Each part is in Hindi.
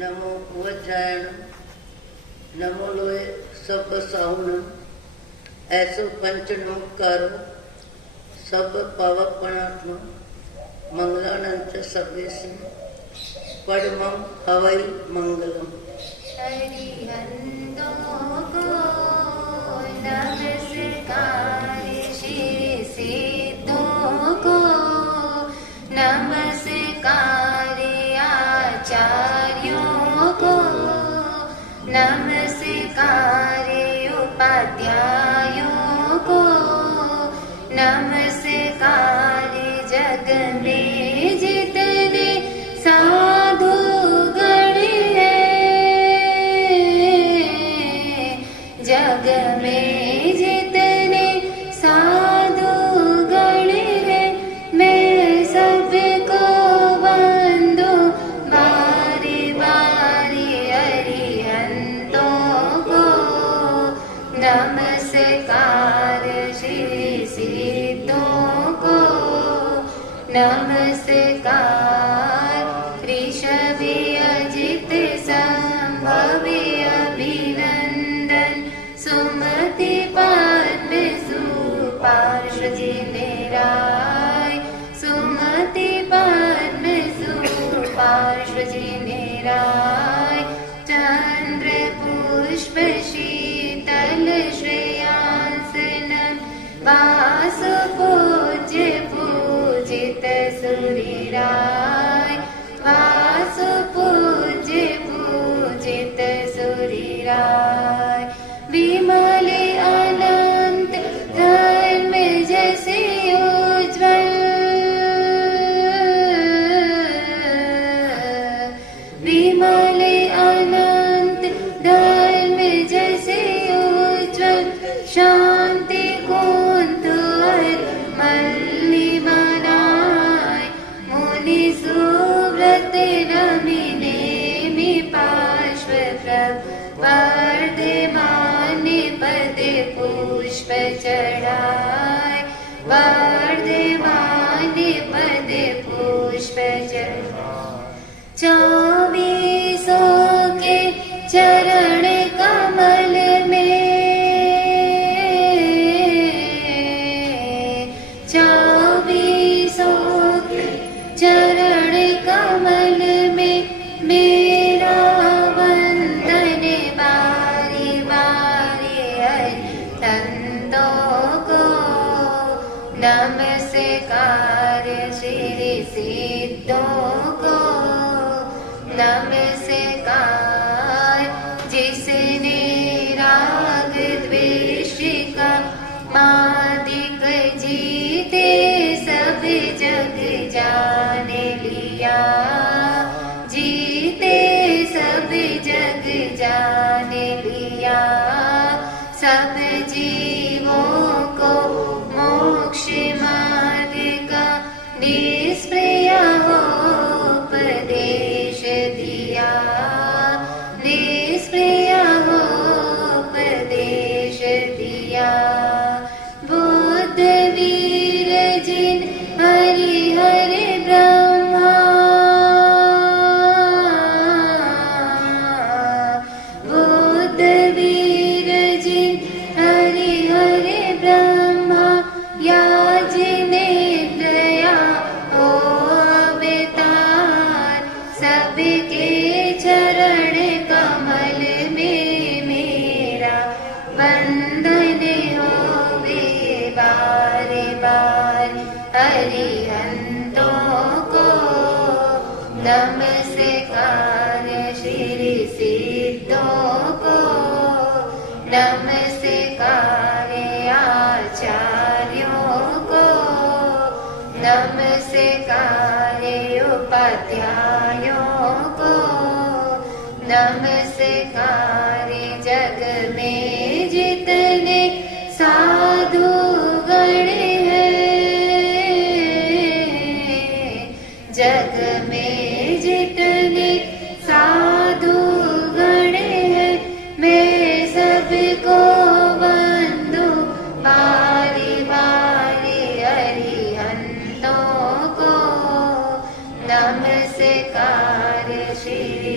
नमो वज्रायण नमो लोए सब साहुनम ऐसो पंचनो करो सब पावपणात्मा मंगलानंच सर्वेशि परमं हवै मंगलम। हरिहंतो को नमस्कार श्री सिद्धों को नमस्कार आचार्यों को नमस्कार उपाध्यायों को नमस्कार जग में जितने साधु गण हैं, जग में जितने साधु गण हैं, मैं सबको वंदू बारी बारी। अरिहंतों को नमस्कार श्री सिद्धों को नमस्कार। ऋषभि अजित संभवि अभिनंदन सुमति पद्म सुपार्श्व जिनेराय सुमति पद्म सुपार्श्व जिनेराय। चंद्र पुष्प शीतल श्रेयांसनं वास पूज्य पूजित सुरीराय वास पूज्य पूजित सुरीराय। विमल अनंत धर्म जैसे उज्ज्वल विमल अनंत धर्म जैसे उज्ज्वल शांति कुंतल मल्ली बनाय। मुनि सुव्रत नमिने मी पार्श्व वर्धमान पद पुष्प चढ़ाय वर्धमान पद पुष्प चढ़ाय। चौबीसों के चरण कमल में चौबीसों के चरण कमल में मेरा वंदन बारी बारी। हरिहंतों को नमस्कार श्री सिद्धों को नमस्कार। जिसने राग द्वेष का मादिक जीते सब जग जान लिया जीते सब जग जान लिया। सब जीवों को मोक्ष मार्ग का निष्प्रिय उपदेश दिया निष्प्रिय उपदेश दिया। बुद्ध वीर जिन हरि हरि ब्रह्मा बुद्ध वीर जिन हरि हरि ब्रह्मा या जिनेन्द्रिया हो अवतार। सबके चरण कमल में मेरा वंदन होवे बारे बार। हरिहंतों को नमस्कार श्री सिद्धों को नमस्कार। आचार्यों को नमस्कार उपाध्यायों को नमस्कार। जग में जितने साधु गण हैं, जग में जितने साधु गण हैं, मैं सबको वंदू बारी बारी। अरिहंतों को नमस्कार श्री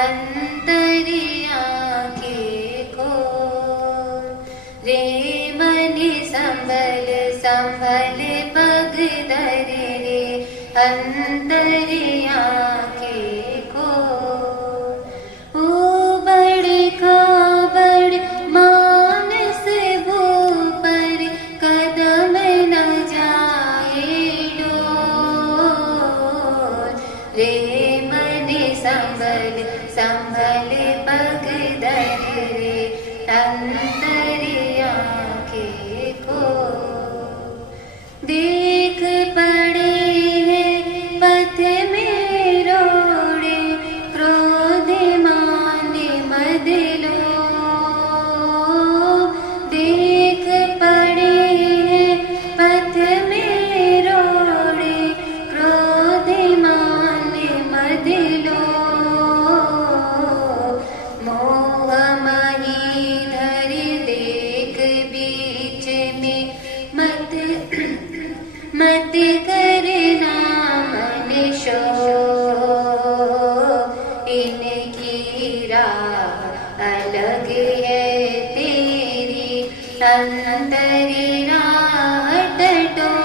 अंतरिया के को रे मनि संभल संभल पग धरे रे अंतरिया के को बड़ खाबड़ मानस भूपर कदम न जाए डोर रे मनि संभल संभल पग धरे रे अंतरिया के को देख पड़े हैं पथ में रोड़े क्रोध मान मद लो देख पड़े हैं पथ में रोड़े क्रोध मान मद लो मोह मही धर देख बीच में मत मत करना मन शो इनकी राह अलग है तेरी अंतरी राह टटोल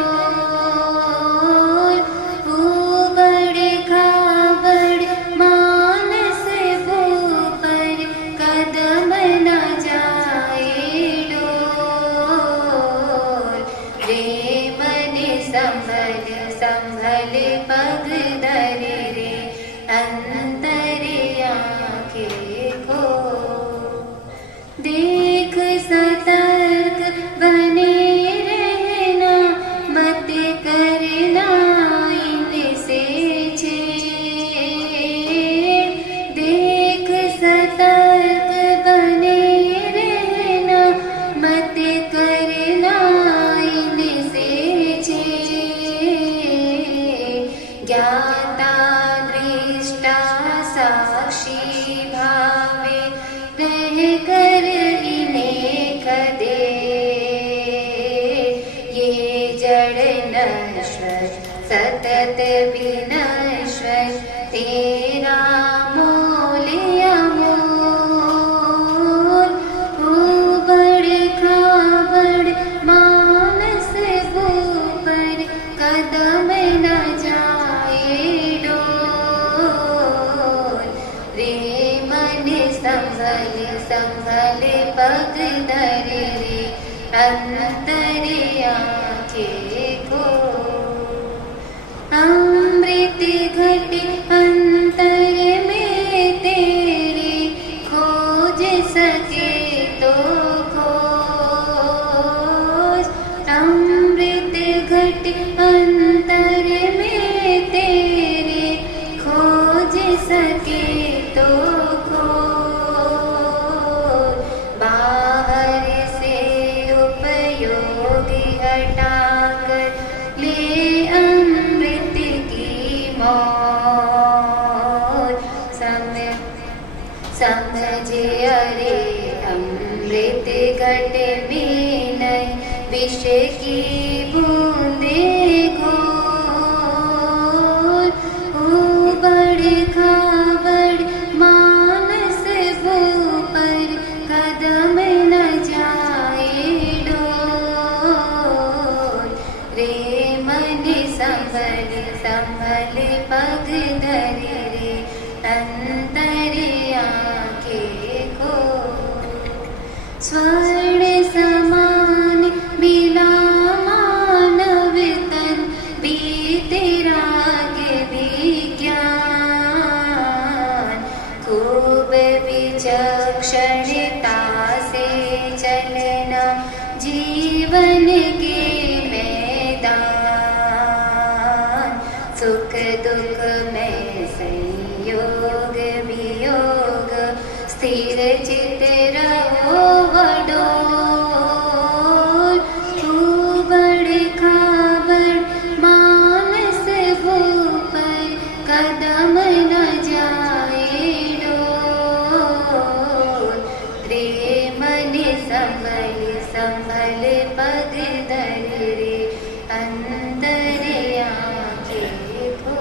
बड़ खाबड़ मानस भूपर कदम न जाए डोल रे मनि संभल संभल पग धरे रे अंतरिया के को देख सतर्क बने रहना मत करना इनसे छेड़ देख सतर्क बने रहना मत करना इनसे छेड़ ज्ञाता दृष्टा साक्षी भावे रह कर इन्हें खदे ये जड़ नश्वर सतत विनश्वर तेरा मोल अमोल बड़ खाबड़ मानस भूपर कदम न जाए डोल रे मनि संभल संभल पग धरे रे अंतरिया के को अमृत घट अंतर में तेरे खोज सके तो खोज अमृत घट अंतर में तेरे खोज सके तो खोज बाहर से उपयोगी हटाकर ले अमृत की मौज समझे अरे अमृत घट में नहीं विष की बूंदे घोल बड़ खाबड़ मानस भूपर कदम न जाए डोल रे मनि संभल संभल पग धरे रे अंतरिया के को स्वर्ण समान मिला मानव तन बीते राग विज्ञान खूब विचक्षणता से चलना जीवन के मैदान सुख दुख में संयोग वियोग स्थिर चित रहो वडोल बड़ खाबड़ मानस भूपर कदम न जाए डोल रे मनि संभल संभल पग धरे रे अंतरिया के को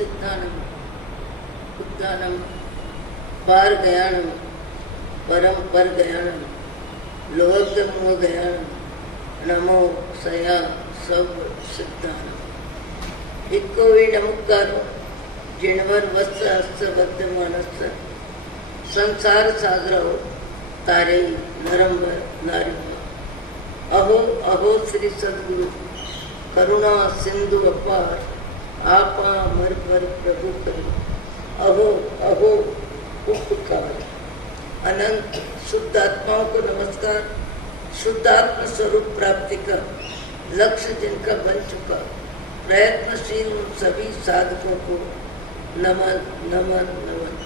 सिद्धानम उद्दानम पार गयानम परम पर गयानम लोकमो गयानम नमो सया सब सिद्धानम। इको भी नमस्कारो जिणवर वत्स हस्त बद्ध मानस संसार सागर तारे नरंबर नारी। अहो अहो श्री सद्गुरु करुणा सिंधु अपार आपा मर पर प्रभु करो। अहो अहो उपकार। अनंत शुद्ध आत्माओं को नमस्कार। शुद्धात्म स्वरूप प्राप्ति का लक्ष्य जिनका बन चुका प्रयत्नशील उन सभी साधकों को नमन नमन नमन।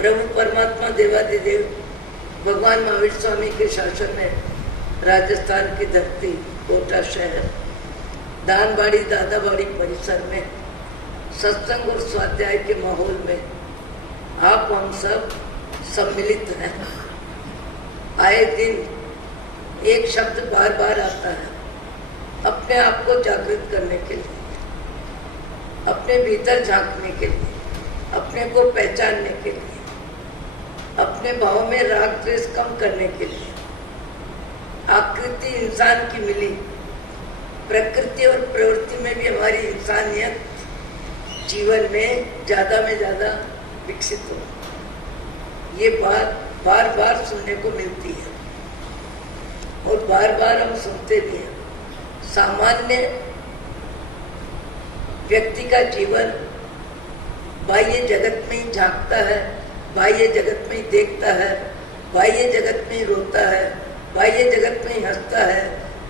प्रभु परमात्मा देवादिदेव भगवान महावीर स्वामी के शासन में राजस्थान की धरती कोटा शहर दानबाड़ी दादाबाड़ी परिसर में सत्संग और स्वाध्याय के माहौल में आप हम सब सम्मिलित हैं। आए दिन एक शब्द बार बार आता है, अपने आप को जागृत करने के लिए, अपने भीतर झांकने के लिए, अपने को पहचानने के लिए, अपने भाव में राग द्वेष कम करने के लिए। आकृति इंसान की मिली, प्रकृति और प्रवृत्ति में भी हमारी इंसानियत जीवन में ज्यादा विकसित हो। ये बात बार बार सुनने को मिलती है और बार बार हम सुनते भी हैं। सामान्य व्यक्ति का जीवन बाह्य जगत में ही झांकता है, बाह्य जगत में ही देखता है, बाह्य जगत में ही रोता है, बाह्य जगत में ही हंसता है,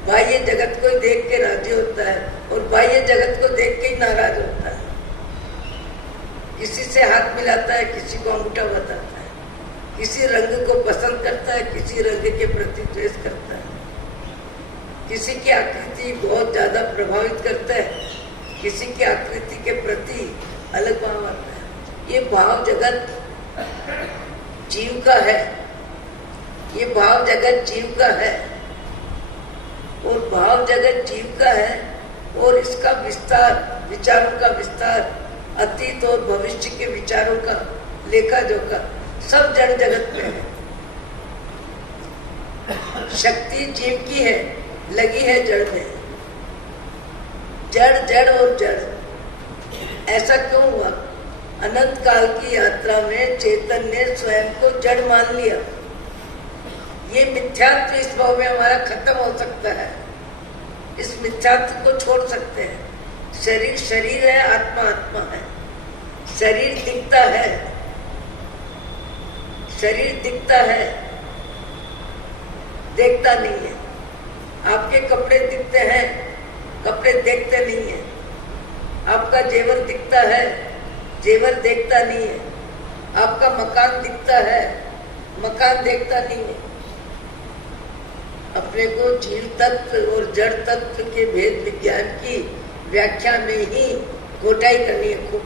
बाह्य जगत को देख के राजी होता है और बाह्य जगत को देख के ही नाराज होता है। किसी से हाथ मिलाता है, किसी को अंगूठा बताता है, किसी रंग को पसंद करता है, किसी रंग के प्रति द्वेष करता है, किसी की आकृति बहुत ज्यादा प्रभावित करता है, किसी की आकृति के प्रति अलग भाव आता है। ये भाव जगत जीव का है, ये भाव जगत जीव का है और भाव जगत जीव का है और इसका विस्तार, विचारों का विस्तार, अतीत और भविष्य के विचारों का लेखा जोखा सब जड़ जगत में है। शक्ति जीव की है, लगी है जड़ में। जड़ जड़ और जड़ ऐसा क्यों हुआ? अनंत काल की यात्रा में चेतन ने स्वयं को जड़ मान लिया। ये मिथ्यात्व इस भाव में हमारा खत्म हो सकता है, इस मिथ्यात्व को छोड़ सकते हैं। शरीर शरीर है, आत्मा आत्मा है। शरीर दिखता है, शरीर दिखता है, देखता नहीं है। आपके कपड़े दिखते हैं, कपड़े देखते नहीं है। आपका जेवर दिखता है, जेवर देखता नहीं है। आपका मकान दिखता है, मकान देखता नहीं है। अपने को जीव तत्व और जड़ तत्व के भेद विज्ञान की व्याख्या में ही घोटाई करनी है खूब,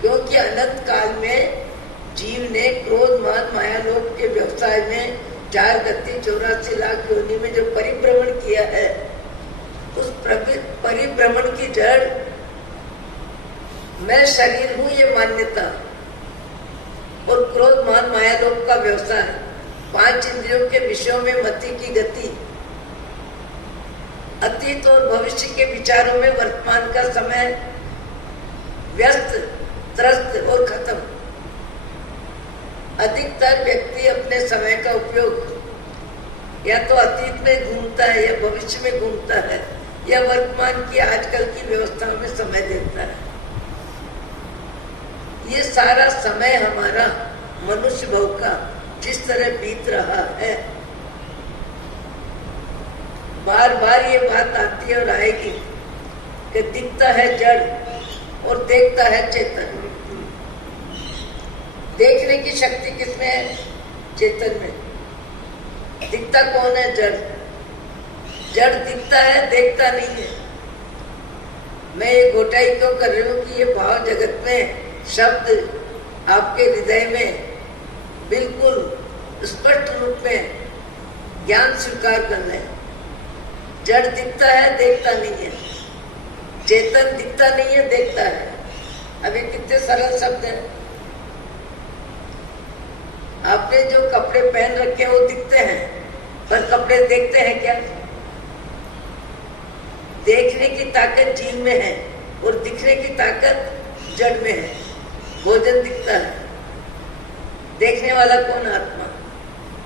क्योंकि अनंत काल में जीव ने क्रोध मान माया लोभ के व्यवसाय में 4 गति 84 लाख योनि में जो परिभ्रमण किया है, उस परिभ्रमण की जड़ मैं शरीर हूं ये मान्यता और क्रोध मान माया लोभ का व्यवसाय, 5 इंद्रियों के विषयों में मति की गति, अतीत और भविष्य के विचारों में वर्तमान का समय व्यस्त, त्रस्त और खत्म। अधिकतर व्यक्ति अपने समय का उपयोग या तो अतीत में घूमता है या भविष्य में घूमता है या वर्तमान की आजकल की व्यवस्थाओं में समय देता है। ये सारा समय हमारा मनुष्य भव का जिस तरह बीत रहा है, बार बार ये बात आती है और आएगी कि दिखता है जड़ और देखता है चेतन। देखने की शक्ति किसमें है? चेतन में। दिखता कौन है? जड़। जड़ दिखता है, देखता नहीं है। मैं ये घोटाई क्यों कर रही हूँ कि ये भाव जगत में शब्द आपके हृदय में बिल्कुल स्पष्ट रूप में ज्ञान स्वीकार करना है। जड़ दिखता है, देखता नहीं है। चेतन दिखता नहीं है, देखता है। कितने सरल शब्द हैं। आपने जो कपड़े पहन रखे हैं वो दिखते हैं, पर कपड़े देखते हैं क्या? देखने की ताकत जीव में है और दिखने की ताकत जड़ में है। भोजन दिखता है, देखने वाला कौन? आत्मा।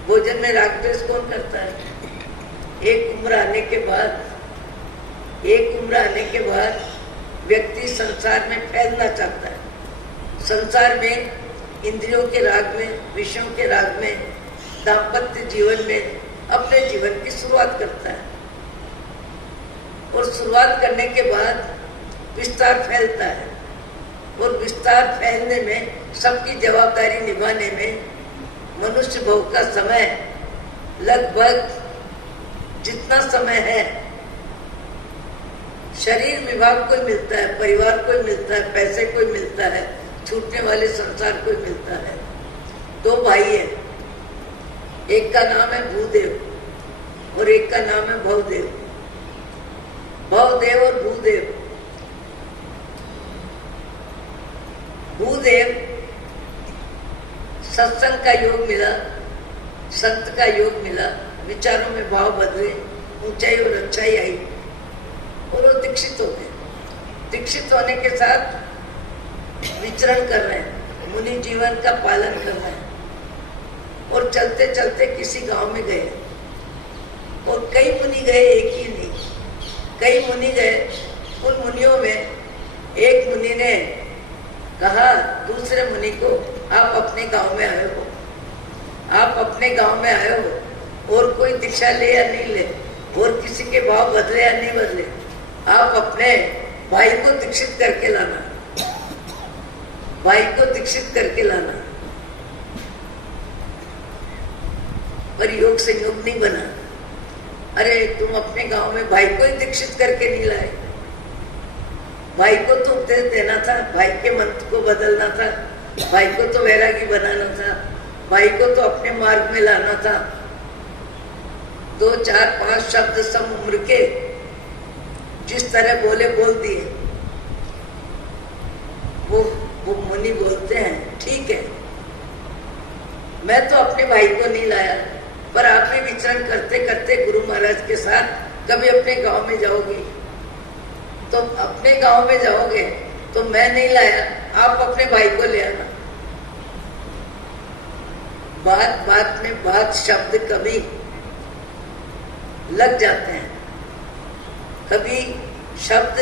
भोजन में राग द्वेष कौन करता है? एक उम्र आने के बाद व्यक्ति संसार में फैलना चाहता है। संसार में, इंद्रियों के राग में, विषयों के राग में, दाम्पत्य जीवन में अपने जीवन की शुरुआत करता है और शुरुआत करने के बाद विस्तार फैलता है और विस्तार फैलने में, सबकी जवाबदारी निभाने में मनुष्य भव का समय लगभग जितना समय है शरीर विभाग को मिलता है, परिवार को मिलता है, पैसे को मिलता है, छूटने वाले संसार को मिलता है। दो भाई हैं, एक का नाम है भूदेव और एक का नाम है भवदेव। भवदेव और भूदेव। भूदेव सत्संग का योग मिला, संत का योग मिला, विचारों में भाव बदले, ऊंचाई और अच्छाई आई और वो दीक्षित हो गए। दीक्षित होने के साथ विचरण कर रहे हैं, मुनि जीवन का पालन कर रहे हैं और चलते चलते किसी गांव में गए और कई मुनि गए, एक ही नहीं, कई मुनि गए। उन मुनियों में एक मुनि ने कहा दूसरे मुनि को, आप अपने गांव में आए हो, आप अपने गांव में आए हो और कोई दीक्षा ले या नहीं ले और किसी के भाव बदले या नहीं बदले, आप अपने भाई को दीक्षित करके लाना, भाई को दीक्षित करके लाना। पर योग संयोग नहीं बना। अरे तुम अपने गांव में भाई को ही दीक्षित करके नहीं लाए, भाई को तो उपदेश देना था, भाई के मन को बदलना था, भाई को तो वैरागी बनाना था, भाई को तो अपने मार्ग में लाना था। 2, 4, 5 शब्द सम उम्र के जिस तरह बोले बोल दिए। वो मुनि बोलते हैं ठीक है, मैं तो अपने भाई को नहीं लाया, पर आप भी विचरण करते करते गुरु महाराज के साथ कभी अपने गांव में जाओगे तो अपने गांव में जाओगे तो मैं नहीं लाया, आप अपने भाई को ले आना। बात बात में बात शब्द कभी लग जाते हैं, कभी शब्द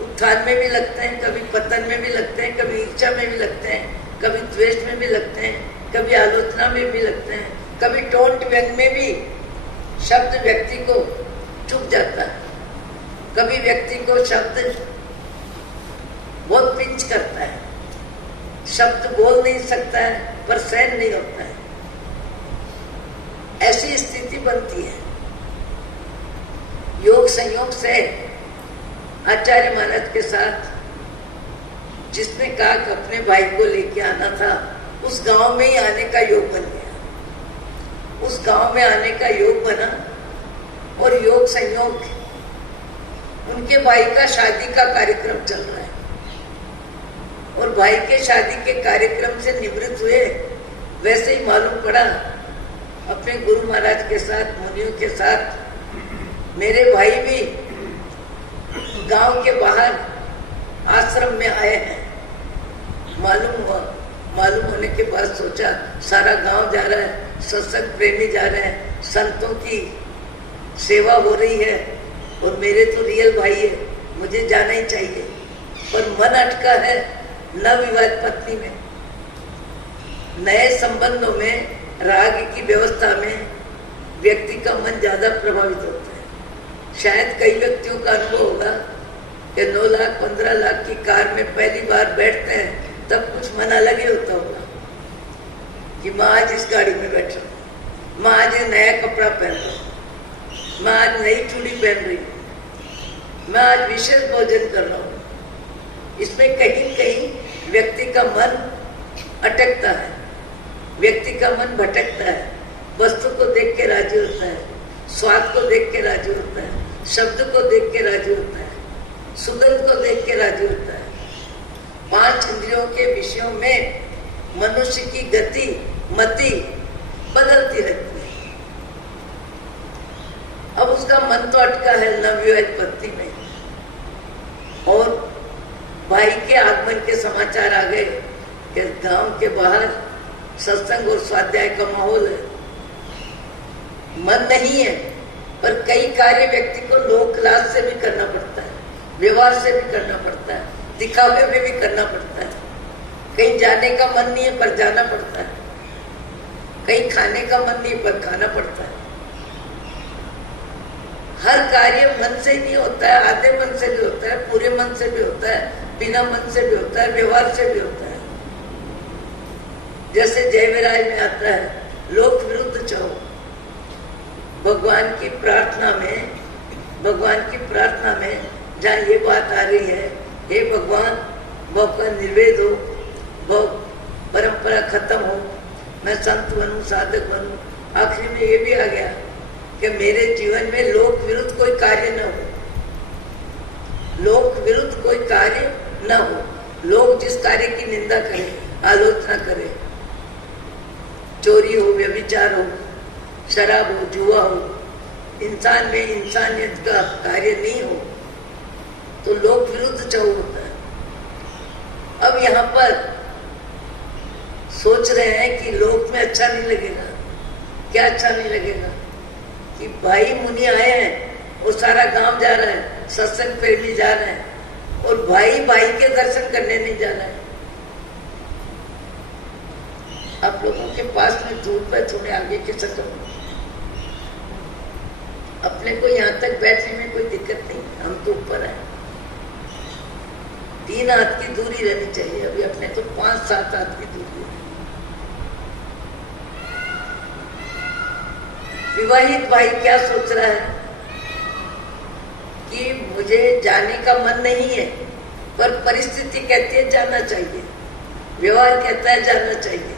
उत्थान में भी लगते हैं, कभी पतन में भी लगते हैं, कभी इच्छा में भी लगते हैं, कभी द्वेष में भी लगते हैं, कभी आलोचना में भी लगते हैं, कभी टोंट व्यंग में भी शब्द व्यक्ति को चुभ जाता है, कभी व्यक्ति को शब्द बहुत पिंच करता है, शब्द बोल नहीं सकता है पर सहन नहीं होता है, ऐसी स्थिति बनती है। योग संयोग से आचार्य महाराज के साथ जिसने कहा कि अपने भाई को लेके आना था, उस गांव में ही आने का योग बन गया। उस गांव में आने का योग बना और योग संयोग उनके भाई का शादी का कार्यक्रम चल रहा है और भाई के शादी के कार्यक्रम से निवृत्त हुए, वैसे ही मालूम पड़ा अपने गुरु महाराज के साथ, मुनियों के साथ मेरे भाई भी गांव के बाहर आश्रम में आए हैं। मालूम हुआ, मालूम होने के बाद सोचा सारा गांव जा रहा है, सत्संग प्रेमी जा रहे हैं, संतों की सेवा हो रही है और मेरे तो रियल भाई है, मुझे जाना ही चाहिए, पर मन अटका है नवविवाहित पत्नी में। नए संबंधों में राग की व्यवस्था में व्यक्ति का मन ज्यादा प्रभावित होता है। शायद कई व्यक्तियों का अनुभव होगा कि 9 लाख 15 लाख की कार में पहली बार बैठते हैं तब कुछ मन अलग ही होता होगा कि मैं आज इस गाड़ी में बैठ रहा हूँ, मैं आज नया कपड़ा पहन रहा हूँ, मैं आज नई चूड़ी पहन रही हूँ, मैं आज विशेष भोजन कर रहा हूँ। इसमें कहीं कहीं व्यक्ति का मन अटकता है, व्यक्ति का मन भटकता है, वस्तु को देख के राजी होता है, स्वाद को देख के राजी होता है, शब्द को देख के राजी होता है, सुगंध को देख के राजी होता है। 5 इंद्रियों विषयों के विषयों में मनुष्य की गति मति बदलती रहती है। अब उसका मन तो अटका है नवविवाहित पत्नी में, और भाई के आगमन के समाचार आ गए कि गांव के बाहर सत्संग और स्वाध्याय का माहौल है। मन नहीं है, पर कई कार्य व्यक्ति को लोक लाज से भी करना पड़ता है, व्यवहार से भी करना पड़ता है, दिखावे में भी करना पड़ता है। कहीं जाने का मन नहीं है पर जाना पड़ता है, कहीं खाने का मन नहीं पर खाना पड़ता है। हर कार्य मन से नहीं होता है, आधे मन से भी होता है, पूरे मन से भी होता है, बिना मन से भी होता है, व्यवहार से भी होता है। जैसे जय विराय में आता है, लोक विरुद्ध चाहो। भगवान की प्रार्थना में जहाँ ये बात आ रही है, हे भगवान भव का निर्वेद हो, भव परंपरा खत्म हो, मैं संत बनूं, साधक बनूं। आखिरी में ये भी आ गया कि मेरे जीवन में लोक विरुद्ध कोई कार्य न हो, लोक विरुद्ध कोई कार्य न हो। लोग जिस कार्य की निंदा करें, आलोचना करें, चोरी हो, व्यभिचार हो, शराब हो, जुआ हो, इंसान में इंसानियत का कार्य नहीं हो, तो लोक विरुद्ध चाहो होता है। अब यहाँ पर सोच रहे हैं कि लोक में अच्छा नहीं लगेगा। क्या अच्छा नहीं लगेगा? कि भाई मुनि आए हैं और सारा गांव जा रहा है, सत्संग प्रेमी जा रहे हैं, और भाई भाई के दर्शन करने नहीं जा रहा है। आप लोगों के पास में धूप है, थोड़े आगे के सकते, अपने को यहाँ तक बैठने में कोई दिक्कत नहीं, हम तो ऊपर है। 3 हाथ की दूरी रहनी चाहिए, अभी अपने तो 5-7 हाथ की दूरी है। विवाहित भाई क्या सोच रहा है कि मुझे जाने का मन नहीं है, पर परिस्थिति कहती है जाना चाहिए, व्यवहार कहता है जाना चाहिए,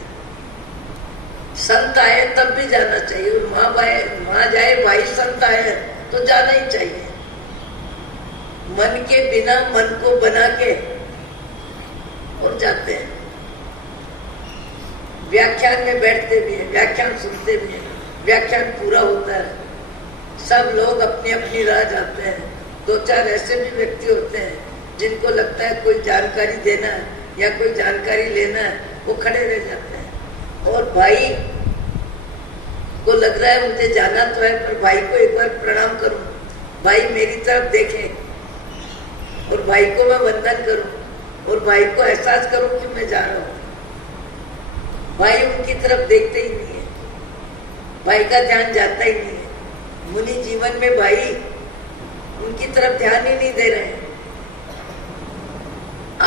संत आए तब भी जाना चाहिए, और माँ जाए भाई संत आए तो जाना ही चाहिए। मन के बिना मन को बना के और जाते हैं। व्याख्यान में बैठते भी हैं, व्याख्यान सुनते भी हैं, व्याख्यान पूरा होता है, सब लोग अपनी अपनी राह जाते हैं। 2-4 ऐसे भी व्यक्ति होते हैं जिनको लगता है कोई जानकारी देना है या कोई जानकारी लेना है, वो खड़े रह जाते हैं। और भाई को लग रहा है मुझे जाना तो है, पर भाई को एक बार प्रणाम करूं, भाई मेरी तरफ देखें और भाई को मैं वंदन करूं और भाई को एहसास करूं कि मैं जा रहा हूं। भाई उनकी तरफ देखते ही नहीं है, भाई का ध्यान जाता ही नहीं है। मुनि जीवन में भाई उनकी तरफ ध्यान ही नहीं दे रहे हैं।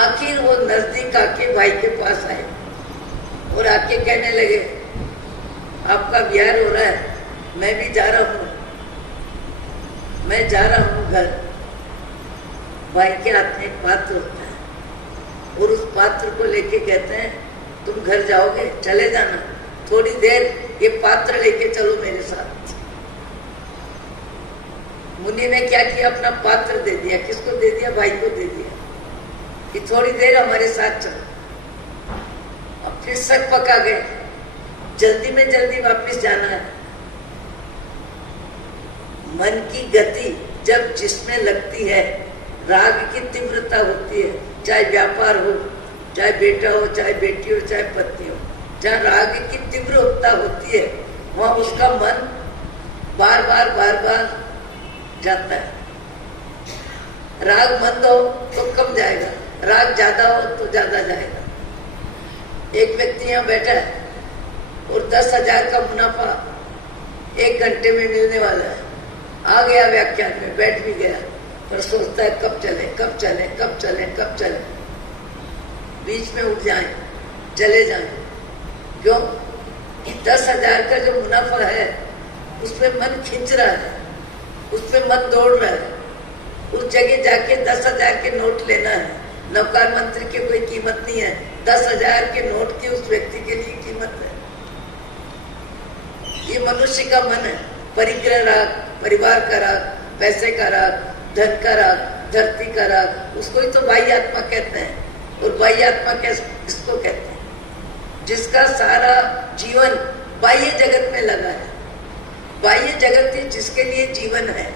आखिर वो नजदीक आके भाई के पास आए और आके कहने लगे, आपका विहार हो रहा है, मैं भी जा रहा हूँ, मैं जा रहा हूँ घर। भाई के हाथ में एक पात्र होता है और उस पात्र को लेके कहते हैं, तुम घर जाओगे, चले जाना, थोड़ी देर ये पात्र लेके चलो मेरे साथ। मुनि ने क्या किया, अपना पात्र दे दिया। किसको दे दिया? भाई को दे दिया कि थोड़ी देर हमारे साथ चलो। अब फिर शक पका गए, जल्दी में जल्दी वापस जाना है। मन की गति जब जिसमें लगती है, राग की तीव्रता होती है, चाहे व्यापार हो, चाहे बेटा हो, चाहे बेटी हो, चाहे पत्नी हो, जहाँ राग की तीव्रता होती है, वहां उसका मन बार बार जाता है। राग मंद हो तो कम जाएगा, राग ज्यादा हो तो ज्यादा जाएगा। एक व्यक्ति यहाँ बैठा है और 10,000 का मुनाफा 1 घंटे में मिलने वाला है। आ गया व्याख्यान में, बैठ भी गया, पर सोचता है कब चले, कब चले, कब चले, कब चले। बीच में उठ जाए, चले जाए। क्यों? कि 10,000 का जो मुनाफा है उसमें मन खिंच रहा है, उसमें मन दौड़ रहा है। उस जगह जाके 10,000 के नोट लेना है। नौकार मंत्री की कोई कीमत नहीं है, 10,000 के नोट की उस व्यक्ति के लिए कीमत है। ये मनुष्य का मन है। परिग्रह राग, परिवार का राग, पैसे का राग, धन का राग, धरती का राग, उसको ही तो बाह्य आत्मा कहते हैं। और बाह्य आत्मा किसको कहते हैं? जिसका सारा जीवन बाह्य जगत में लगा है। बाह्य जगत ही जिसके लिए जीवन है।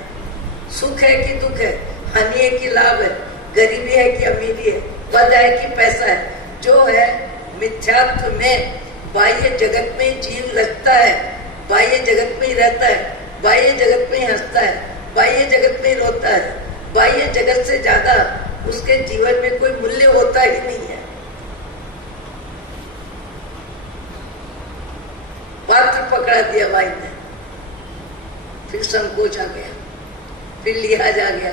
सुख है कि दुख है, हानि है कि लाभ है, गरीबी है कि अमीरी है, पद है कि पैसा है, जो है मिथ्यात्व में बाह्य जगत में ही जीव लगता है, बाह्य जगत में ही रहता है, बाह्य जगत में ही हंसता है, बाह्य जगत में ही रोता है। बाह्य जगत से ज्यादा उसके जीवन में कोई मूल्य होता ही नहीं है। पात्र पकड़ा दिया भाई ने, फिर संकोच आ गया, फिर लिहाज आ गया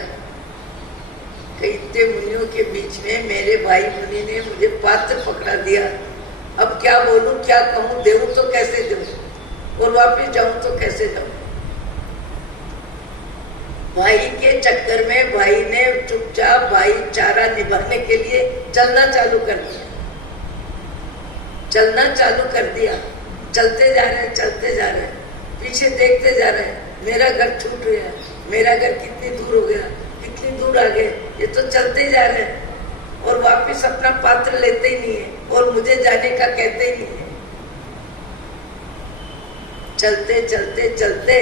कि इतने मुनियों के बीच में मेरे भाई मुनि ने मुझे पात्र पकड़ा दिया। अब क्या बोलूं, क्या कहूं, देऊं तो कैसे दूं और वापिस जाऊं तो कैसे जाऊं? भाई के चक्कर में भाई ने चुपचाप भाईचारा निभाने के लिए चलना चालू कर दिया, चलना चालू कर दिया। चलते जा रहे हैं, चलते जा रहे हैं, पीछे देखते जा रहे हैं, मेरा घर छूट गया, मेरा घर कितनी दूर हो गया, कितनी दूर आ गए, ये तो चलते जा रहे हैं और वापिस अपना पात्र लेते ही नहीं है और मुझे जाने का कहते ही नहीं है। चलते चलते चलते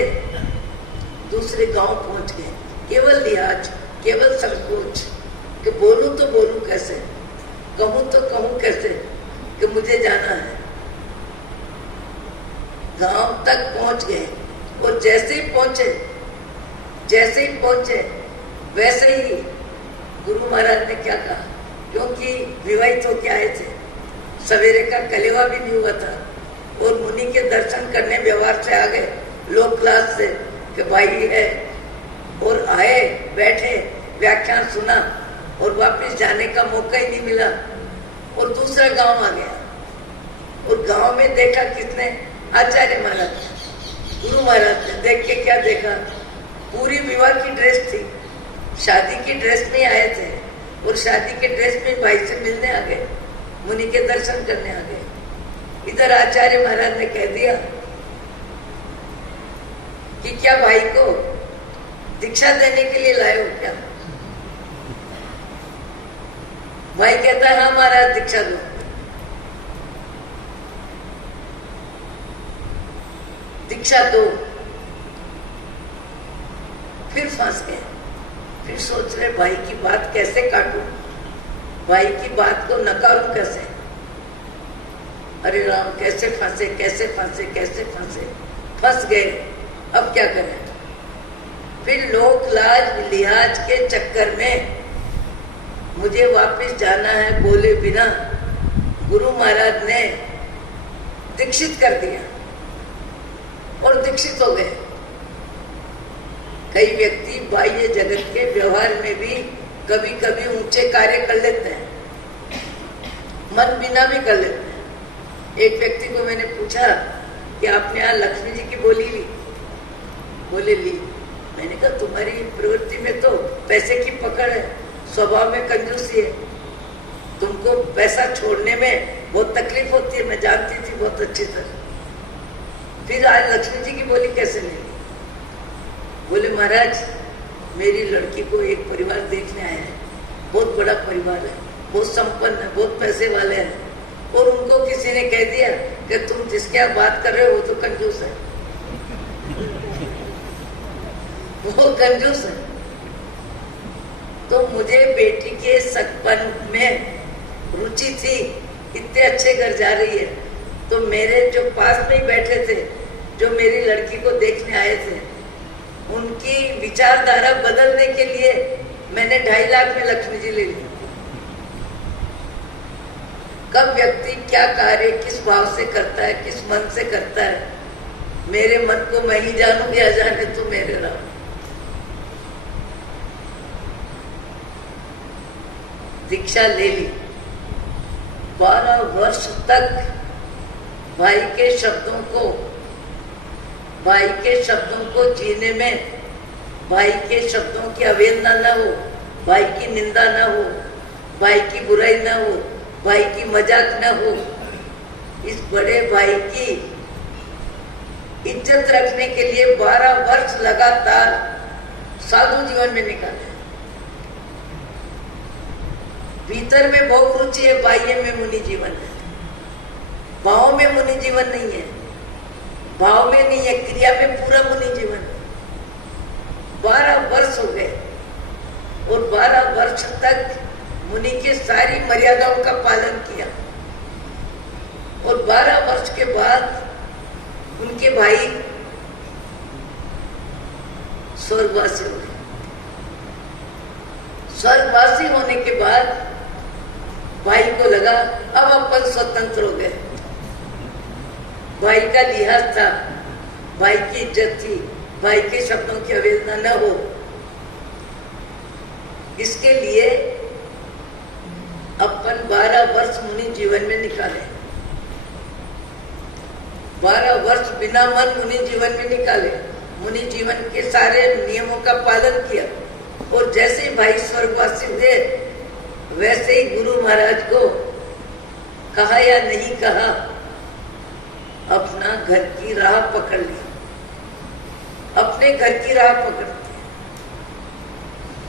दूसरे गांव पहुंच गए। केवल लिहाज, केवल संकोच कि बोलूं तो बोलूं कैसे, कहूं तो कहूं कैसे कि मुझे जाना है। गांव तक पहुंच गए और जैसे ही पहुंचे वैसे ही गुरु महाराज ने क्या कहा, क्योंकि विवाहित होके आए थे, सवेरे का कलेवा भी नहीं हुआ था और मुनि के दर्शन करने व्यवहार से आ गए, लो क्लास से कि भाई है, और आए, बैठे, व्याख्यान सुना और वापस जाने का मौका ही नहीं मिला और दूसरा गांव आ गया। और गांव में देखा किसने? आचार्य महाराज, गुरु महाराज ने। देख के क्या देखा? पूरी विवाह की ड्रेस थी, शादी की ड्रेस में आए थे और शादी के ड्रेस में भाई से मिलने आ गए, मुनि के दर्शन करने आ गए। इधर आचार्य महाराज ने कह दिया कि क्या भाई को दीक्षा देने के लिए लाए हो क्या? भाई कहता है हाँ महाराज दीक्षा दो। दीक्षा दो। फिर फंस गए, फिर सोच रहे भाई की बात कैसे काटूं, भाई की बात को नकारूं कैसे। अरे राम, कैसे फंसे, कैसे फंसे, कैसे फंसे, फंस गए। अब क्या करें? फिर लोक लाज लिहाज के चक्कर में मुझे वापस जाना है बोले बिना गुरु महाराज ने दीक्षित कर दिया और दीक्षित हो गए। कई व्यक्ति बाह्य जगत के व्यवहार में भी कभी कभी ऊंचे कार्य कर लेते हैं, मन बिना भी कर लेते हैं। एक व्यक्ति को मैंने पूछा कि आपने यहाँ लक्ष्मी जी की बोली ली? बोले ली। मैंने कहा तुम्हारी प्रवृत्ति में तो पैसे की पकड़ है, स्वभाव में कंजूसी है, तुमको पैसा छोड़ने में बहुत तकलीफ होती है, मैं जानती थी बहुत अच्छी तरह। फिर आज लक्ष्मी जी की बोली कैसे ले ली? बोले महाराज मेरी लड़की को एक परिवार देखने आया है, बहुत बड़ा परिवार है, बहुत संपन्न है, बहुत पैसे वाले हैं, और उनको किसी ने कह दिया कि तुम जिसके आप बात कर रहे हो वो तो कंजूस है, वो कंजूस है। तो मुझे बेटी के सगपन में रुचि थी, इतने अच्छे घर जा रही है, तो मेरे जो पास में ही बैठे थे, जो मेरी लड़की को देखने आए थे, उनकी विचारधारा बदलने के लिए मैंने 2.5 लाख में लक्ष्मी जी ले ली। कब व्यक्ति क्या कार्य किस भाव से करता है, किस मन से करता है, मेरे मन को मैं ही जानू या जाने तो मेरे राम। दीक्षा ले ली। 12 वर्ष तक भाई के शब्दों को जीने में, भाई के शब्दों की अवहेलना न हो, भाई की निंदा न हो, भाई की बुराई न हो, भाई की मजाक न हो, इस बड़े भाई की इज्जत रखने के लिए 12 वर्ष लगातार साधु जीवन में निकाले। भीतर में भोग रुचि है, बाह्य में मुनि जीवन है। भाव में मुनि जीवन नहीं है, भाव में नहीं है, क्रिया में पूरा मुनि जीवन है। 12 वर्ष हो गए और 12 वर्ष तक मुनि की सारी मर्यादाओं का पालन किया और 12 वर्ष के बाद उनके भाई स्वर्गवासी हो गए। स्वर्गवासी होने के बाद भाई को लगा अब अपन स्वतंत्र हो गए। भाई का लिहाज था, भाई की इज्जत थी, भाई के शब्दों की अवहेलना न हो, इसके लिए अपन 12 वर्ष मुनि जीवन में निकाले। 12 वर्ष बिना मन मुनि जीवन में निकाले, मुनि जीवन के सारे नियमों का पालन किया और जैसे ही भाई स्वर्गवासी हुए वैसे ही गुरु महाराज को कहा या नहीं कहा, अपना घर की राह पकड़ ली, अपने घर की राह पकड़ ली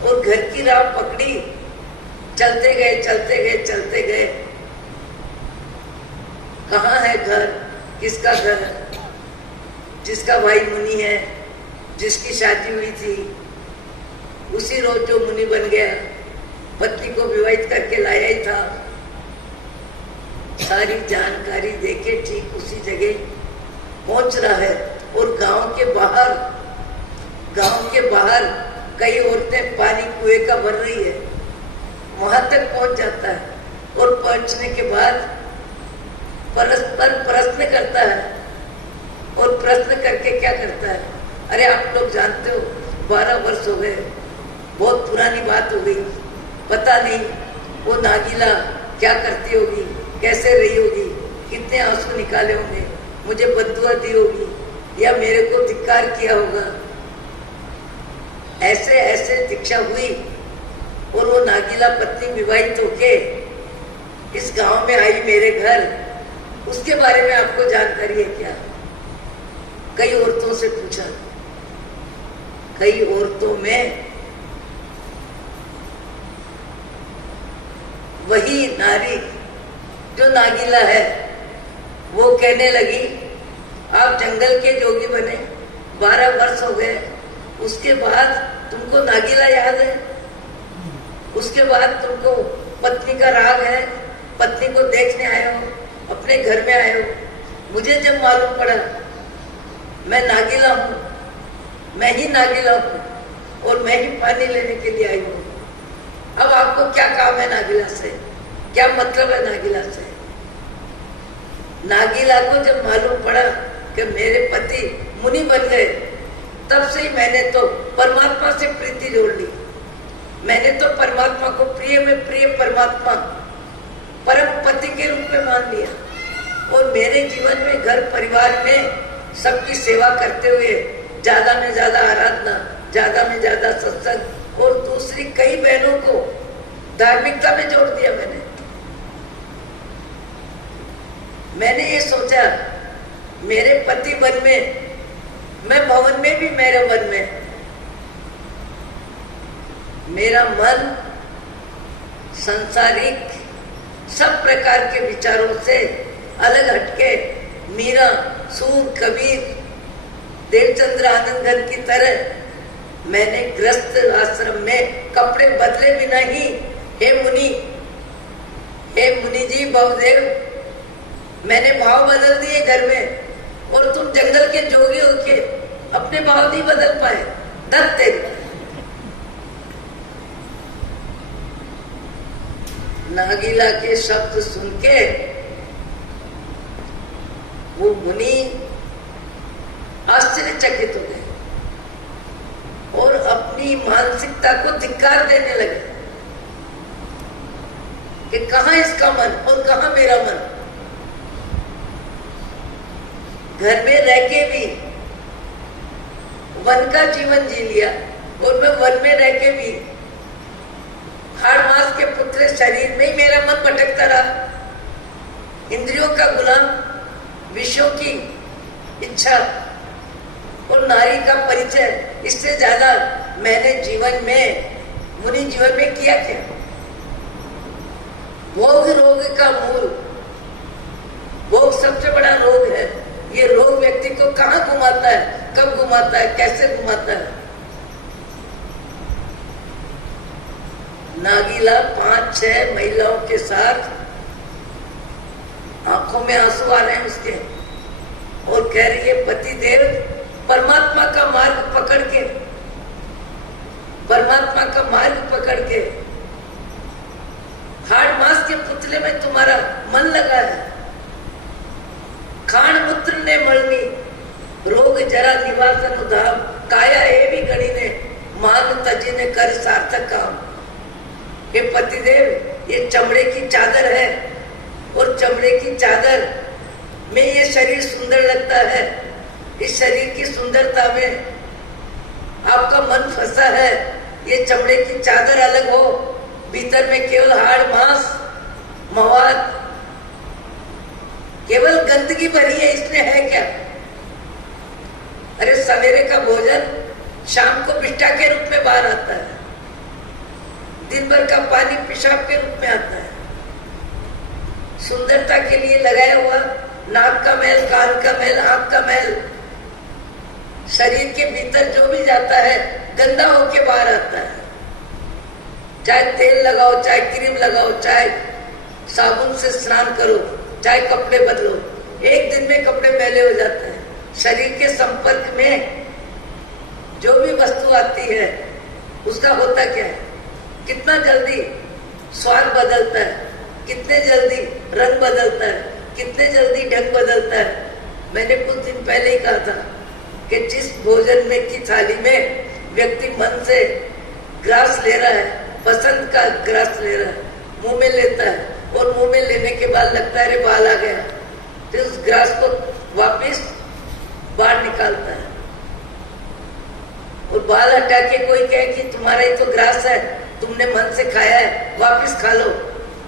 और घर की राह पकड़ी। चलते गए चलते गए चलते गए, कहाँ है घर, किसका घर, जिसका भाई मुनि है, जिसकी शादी हुई थी, उसी रोज जो मुनि बन गया, पत्नी को विवाहित करके लाया ही था। सारी जानकारी देके ठीक उसी जगह पहुंच रहा है और गांव के बाहर कई औरतें पानी कुएं का भर रही है, वहां तक पहुंच जाता है और पहुंचने के बाद परस्पर प्रश्न करता है और प्रश्न करके क्या करता है, अरे आप लोग जानते हो 12 वर्ष हो गए, बहुत पुरानी बात हो गई, पता नहीं वो नागीला क्या करती होगी, कैसे रही होगी, कितने आंसू निकाले होंगे, मुझे बद्दुआ दी होगी या मेरे को धिक्कार किया होगा। ऐसे ऐसे दीक्षा हुई और वो नागीला पत्नी विवाहित होके इस गांव में आई मेरे घर, उसके बारे में आपको जानकारी है क्या? कई औरतों से पूछा, कई औरतों में वही नारी जो नागीला है वो कहने लगी आप जंगल के जोगी बने, 12 वर्ष हो गए, उसके बाद तुमको नागीला याद है, उसके बाद तुमको पत्नी का राग है, पत्नी को देखने आए हो, अपने घर में आए हो। मुझे जब मालूम पड़ा मैं नागीला हूँ, मैं ही नागीला हूँ और मैं ही पानी लेने के लिए आई हूँ, अब आपको क्या काम है नागीला से, क्या मतलब है नागीला से? नागीला को जब मालूम पड़ा कि मेरे पति मुनि बन गए, तब से ही मैंने तो परमात्मा से प्रीति जोड़ ली। मैंने तो परमात्मा को प्रिय में प्रिय परमात्मा परम पति के रूप में मान लिया और मेरे जीवन में घर परिवार में सबकी सेवा करते हुए ज्यादा में ज्यादा आराधना, ज्यादा में ज्यादा सत्संग और दूसरी कई बहनों को धार्मिकता में जोड़ दिया। मैंने ये सोचा मेरे पति वन में, मैं भवन में भी मेरे वन में, मेरा मन सांसारिक सब प्रकार के विचारों से अलग हटके मीरा, सूर, कबीर, देवचंद्र आनंदगन की तरह मैंने गृहस्थ आश्रम में कपड़े बदले बिना ही, हे मुनि जी भवदेव, मैंने भाव बदल दिए घर में और तुम जंगल के जोगी होके अपने भाव नहीं बदल पाए। दत्ते नागीला के शब्द सुन के वो मुनि आश्चर्यचकित हो गए और अपनी मानसिकता को धिक्कार देने लगे कि कहां इसका मन और कहां मेरा मन। घर में रह के भी वन का जीवन जी लिया और मैं वन में रह के भी हाड़ मास के पुत्र शरीर में ही मेरा मन भटकता रहा, इंद्रियों का गुलाम, विषयों की इच्छा और नारी का परिचय। इससे ज्यादा मैंने जीवन में, मुनि जीवन में किया क्या? भोग रोग का मूल, भोग सबसे बड़ा रोग है। ये रोग व्यक्ति को कहाँ घुमाता है, कब घुमाता है, कैसे घुमाता है। नागीला 5-6 महिलाओं के साथ आंखों में आंसू आ रहे हैं उसके, और कह रही है पति देव परमात्मा का मार्ग पकड़ के, परमात्मा का मार्ग पकड़ के हाड़ मांस के पुतले में तुम्हारा मन लगा है। खाण मूत्र ने मरनी, रोग जरा निवासन उधाम, काया एवी गणी ने मान तजी ने कर सार्थक काम। ये पतिदेव ये चमड़े की चादर है, और चमड़े की चादर में ये शरीर सुंदर लगता है। इस शरीर की सुंदरता में आपका मन फंसा है। ये चमड़े की चादर अलग हो, भीतर में केवल हाड़ मांस मवाद, केवल गंदगी भरी है, इसमें है क्या। अरे सवेरे का भोजन शाम को बिष्टा के रूप में बाहर आता है, दिन भर का पानी पेशाब के रूप में आता है। सुंदरता के लिए लगाया हुआ नाक का मैल, कान का मैल, आंख का मैल, शरीर के भीतर जो भी जाता है गंदा होके बाहर आता है। चाहे तेल लगाओ, चाहे क्रीम लगाओ, चाहे साबुन से स्नान करो, चाहे कपड़े बदलो, एक दिन में कपड़े मैले हो जाते हैं। शरीर के संपर्क में जो भी वस्तु आती है उसका होता क्या है, कितना जल्दी स्वाद बदलता है, कितने जल्दी रंग बदलता है, कितने जल्दी ढंग बदलता है। मैंने कुछ दिन पहले ही कहा था कि जिस भोजन में की थाली में व्यक्ति मन से ग्रास ले रहा है, पसंद का ग्रास ले रहा है, मुंह में लेता है, और मुंह में लेने के बाद लगता है अरे बाल आ गया, तो उस ग्रास को वापस बाहर निकालता है। और बाल हटा के कोई कहे कि तुम्हारा ही तो ग्रास है, तुमने मन से खाया है, वापस खा लो,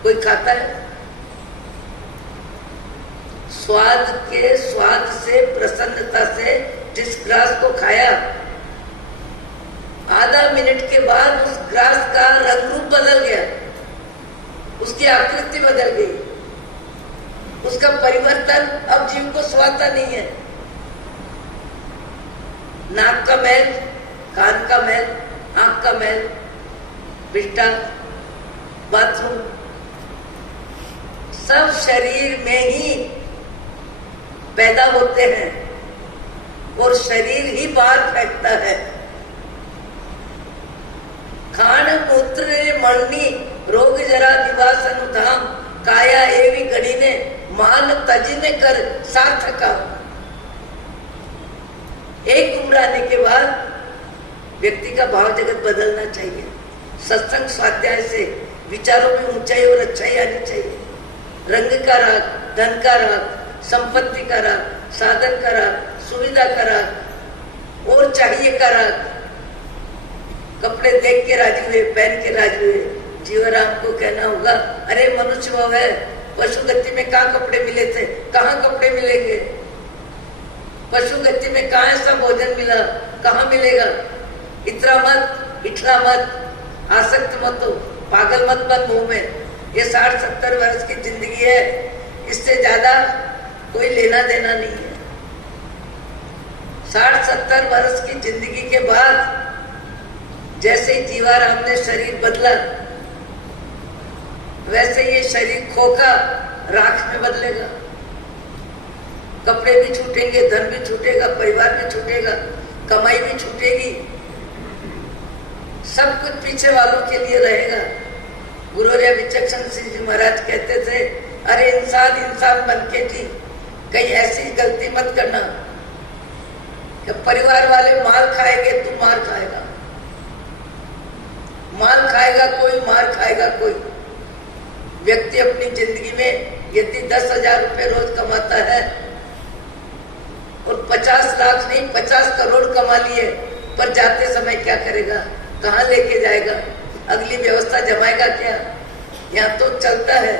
कोई खाता है? स्वाद से प्रसन्नता से जिस ग्रास को खाया, आधा मिनट के बाद उस ग्रास का रंग रूप बदल गया, उसकी आकृति बदल गई, उसका परिवर्तन अब जीव को स्वाता नहीं है। नाक का मैल, कान का मैल, आंख का मैल, बिस्टा, बाथरूम, सब शरीर में ही पैदा होते हैं और शरीर ही बाहर फेंकता है। खाण मूत्र मरनी, रोग जरा निवास अनुधाम, काया एवी गणी ने मान तजी ने कर सार्थका। एक उम्र आने के बाद व्यक्ति का भाव जगत बदलना चाहिए। सत्संग स्वाध्याय से विचारों में ऊंचाई और अच्छाई आनी चाहिए। रंग का राग, धन का राग, संपत्ति का राग, साधन का राग, सुविधा का राग और चाहिए का राग। कपड़े देख के राजी हुए, पहन के राजी हुए। जीवराम को कहना होगा अरे मनुष्य भाव है, पशु गति में कहाँ कपड़े मिले थे, कहाँ कपड़े मिलेंगे। पशु गति में कहाँ ऐसा भोजन मिला, कहाँ मिलेगा। इतना मत, इठला मत, आसक्त मत हो, पागल मत बन मुंह में। ये 60-70 वर्ष की जिंदगी है, इससे ज्यादा कोई लेना देना नहीं है। 60-70 वर्ष की जिंदगी के बाद जैसे ही जीवाराम ने शरीर बदला, वैसे ये शरीर खोका राख में बदलेगा। कपड़े भी छूटेंगे, धन भी छूटेगा, परिवार भी छूटेगा, कमाई भी छूटेगी, सब कुछ पीछे वालों के लिए रहेगा। गुरुवर्य विचक्षण सिंह जी महाराज कहते थे अरे इंसान इंसान बन के जी कहीं ऐसी गलती मत करना कि परिवार वाले मार खाएंगे, तू मार खाएगा। मार खाएगा कोई, मार खाएगा कोई। व्यक्ति अपनी जिंदगी में यदि 10,000 रुपए रोज कमाता है और 50 लाख नहीं 50 करोड़ कमा लिए, पर जाते समय क्या करेगा, कहाँ लेके जाएगा, अगली व्यवस्था जमाएगा क्या। यहाँ तो चलता है,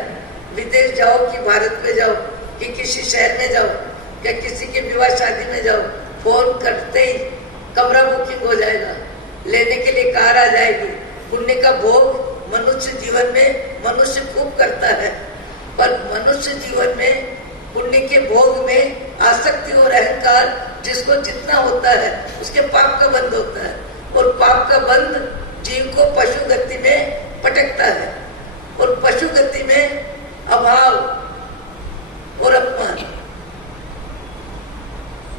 विदेश जाओ कि भारत में जाओ कि किसी शहर में जाओ, क्या किसी के विवाह शादी में जाओ, फोन करते ही कमरा बुकिंग हो जाएगा, लेने के लिए कार आ जाएगी, पुण्य का भोग मनुष्य जीवन में मनुष्य खूब करता है, पर मनुष्य जीवन में पुण्य के भोग में आसक्ति और अहंकार जिसको जितना होता है उसके पाप का बंध होता है, और पाप का बंध जीव को पशु गति में पटकता है, और पशु गति में अभाव और अपमान।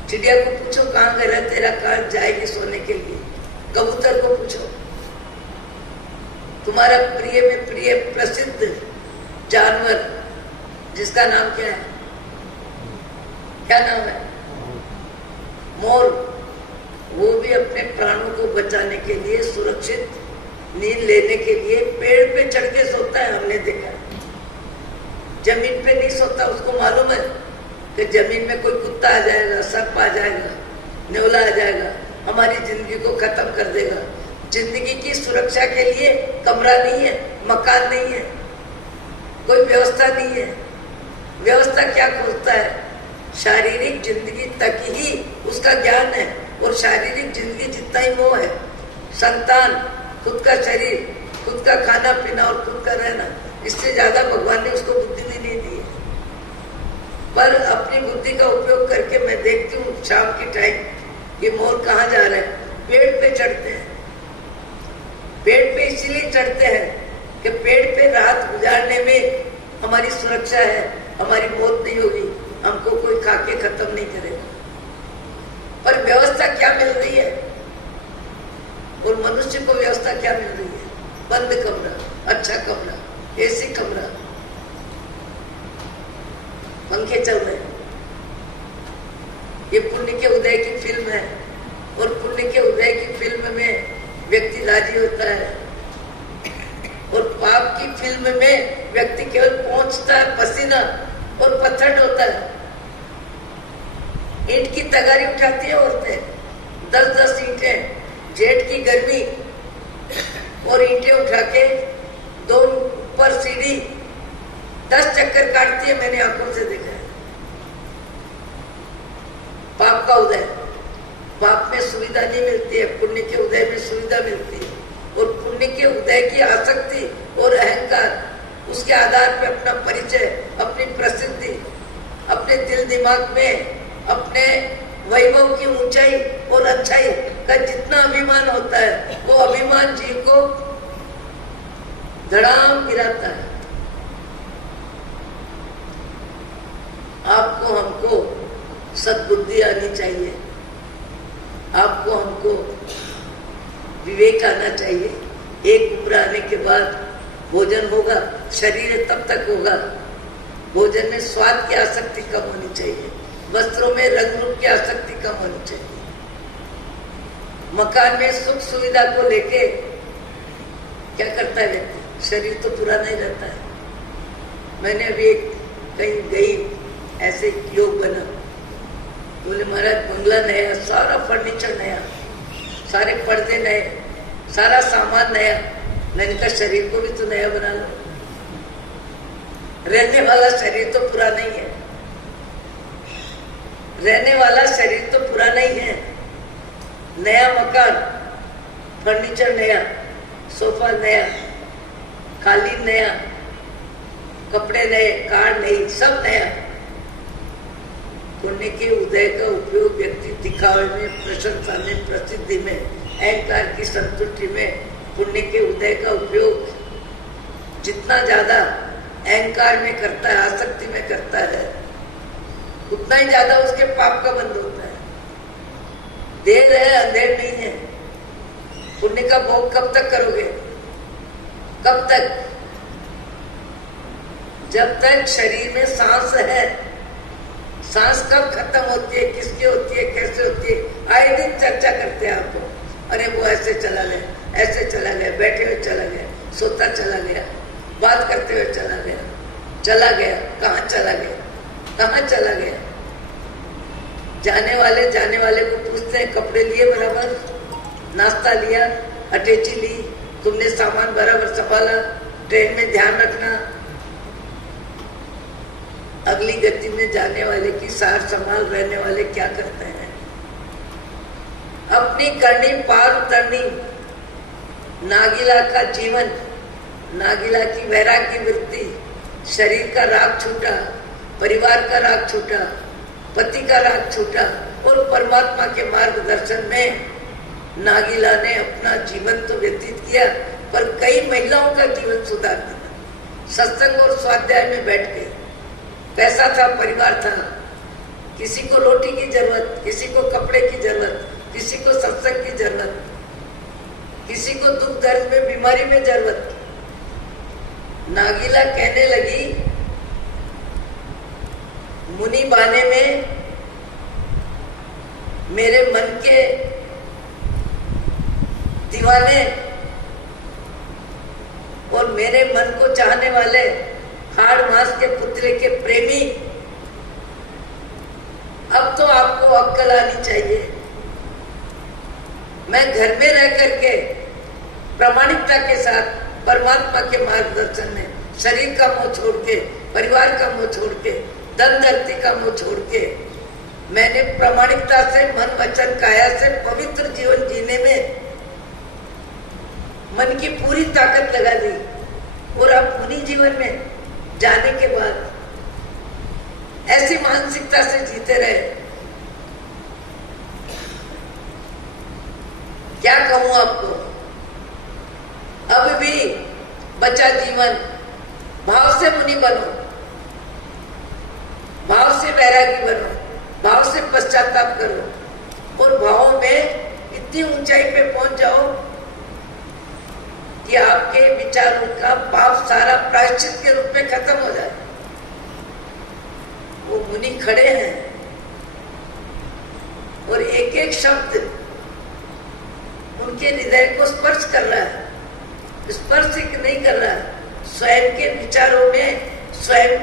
चिड़िया को पूछो कहाँ गया तेरा काल जाएगी सोने के लिए, कबूतर को पूछो, तुम्हारा प्रिय में प्रिय प्रसिद्ध जानवर जिसका नाम क्या है, क्या नाम है, मोर, वो भी अपने प्राणों को बचाने के लिए, सुरक्षित नींद लेने के लिए पेड़ पे चढ़ के सोता है। हमने देखा जमीन पे नहीं सोता, उसको मालूम है कि जमीन में कोई कुत्ता आ जाएगा, सर्प आ जाएगा, न्योला आ जाएगा, हमारी जिंदगी को खत्म कर देगा। जिंदगी की सुरक्षा के लिए कमरा नहीं है, मकान नहीं है, कोई व्यवस्था नहीं है। व्यवस्था क्या खोजता है? शारीरिक जिंदगी तक ही उसका ज्ञान है, और शारीरिक जिंदगी जितना ही मोह है, संतान, खुद का शरीर, खुद का खाना पीना और खुद का रहना, इससे ज्यादा भगवान ने उसको बुद्धि भी नहीं दी है। पर अपनी बुद्धि का उपयोग करके मैं देखती हूँ शाम के टाइम ये मोर कहाँ जा रहे हैं, पेड़ पे चढ़ते हैं। पेड़ पे इसलिए चढ़ते हैं कि पेड़ पे रात गुजारने में हमारी सुरक्षा है, हमारी मौत नहीं होगी, हमको कोई खा के खत्म नहीं करेगा। पर व्यवस्था क्या मिल रही है, और मनुष्य को व्यवस्था क्या मिल रही है? बंद कमरा, अच्छा कमरा, एसी कमरा, पंखे चल रहे हैं। ये पुण्य के उदय की फिल्म है, और पुण्य के उदय की फिल्म में व्यक्ति राजी होता है, और पाप की फिल्म में व्यक्ति केवल पहुंचता है, पसीना और पत्थर होता है। ईंट की तगारी उठाती है औरतें, 10-10 ईंटें, जेठ की गर्मी, और ईंटें उठा के 2 ऊपर सीढ़ी 10 चक्कर काटती है। मैंने आंखों से देखा है। पाप का उदय, पाप में सुविधा नहीं मिलती है, पुण्य के उदय में सुविधा मिलती है। और पुण्य के उदय की आसक्ति और अहंकार, उसके आधार पर अपना परिचय, अपनी प्रसिद्धि, अपने दिल दिमाग में अपने वैभव की ऊंचाई और अच्छाई का जितना अभिमान होता है, वो अभिमान जीव को धड़ाम गिराता है। आपको हमको सद्बुद्धि आनी चाहिए, आपको हमको विवेक आना चाहिए। एक उम्र आने के बाद भोजन होगा, शरीर तब तक होगा। भोजन में स्वाद की आसक्ति कम होनी चाहिए, वस्त्रों में रंग रूप की आसक्ति कम होनी चाहिए, मकान में सुख सुविधा को लेके क्या करता है व्यक्ति, शरीर तो पुराना ही रहता है। मैंने अभी कहीं गई, ऐसे योग बना, बोले महाराज बंगला नया, सारा फर्नीचर नया, सारे पर्दे नए, सारा सामान नया। मैंने कहा शरीर को भी तो नया बना लो, रहने वाला शरीर तो पुराना ही है, रहने वाला शरीर तो पुराना ही है। नया मकान, फर्नीचर नया, सोफा नया, कालीन नया, कपड़े नए, कार नई, सब नया। पुण्य के उदय का उपयोग व्यक्ति दिखावे में, प्रशंसा में, प्रसिद्धि में, अहंकार की संतुष्टि में, पुण्य के उदय का उपयोग जितना ज्यादा अहंकार में करता है, आसक्ति में करता है, उतना ही ज्यादा उसके पाप का बंध होता है। देर है अंधेर नहीं है। पुण्य का भोग कब तक करोगे? कब तक? जब तक शरीर में सांस है। सांस कब खत्म होती है, किसकी होती है, कैसे होती है, आए दिन चर्चा करते हैं आपको। अरे वो ऐसे चला गया, ऐसे चला गया, बैठे हुए चला गया, सोता चला गया, बात करते हुए चला गया, चला गया, कहाँ चला गया, कहाँ चला गया। जाने वाले को पूछते हैं कपड़े लिए बराबर, नाश्ता लिया, अटैची ली, तुमने सामान बराबर संभाला, ट्रेन में ध्यान रखना। अगली गति में जाने वाले की सार संभाल रहने वाले क्या करते हैं? अपनी करनी पार उतरनी, नागिला का जीवन नागिला की वैराग्य वृत्ति, शरीर का राग छूटा, परिवार का राग छूटा, पति का राग छूटा और परमात्मा के मार्गदर्शन में नागिला ने अपना जीवन तो व्यतीत किया, पर कई महिलाओं का जीवन सुधार दिया। सत्संग और स्वाध्याय में बैठ के, पैसा था, परिवार था, किसी को रोटी की जरूरत, किसी को कपड़े की जरूरत, किसी को सत्संग की जरूरत, किसी को दुख दर्द में, बीमारी में जरूरत। नागिला कहने लगी, मुनि बाने में मेरे मन के दीवाने और मेरे मन को चाहने वाले, हाड़ मांस के पुतले के प्रेमी, अब तो आपको अक्ल आनी चाहिए। मैं घर में रह करके प्रामाणिकता के साथ परमात्मा के मार्गदर्शन में शरीर का मोह छोड़ के, परिवार का मोह छोड़ के, धन धरती का मोह छोड़ के, मैंने प्रामाणिकता से मन वचन काया से पवित्र जीवन जीने में मन की पूरी ताकत लगा दी। और अब मुनि जीवन में जाने के बाद ऐसी मानसिकता से जीते रहे। क्या कहूं आपको, अब भी बचा जीवन, भाव से मुनि बनो, भाव से वैरागी बनो, भाव से पश्चाताप करो और भावों में इतनी ऊंचाई पे पहुंच जाओ कि आपके विचारों का पाप सारा प्रायश्चित के रूप में खत्म हो जाए। वो मुनि खड़े हैं और एक एक शब्द उनके हृदय को स्पर्श कर रहा है। स्पर्श नहीं कर रहा है, स्वयं के विचारों में स्वयं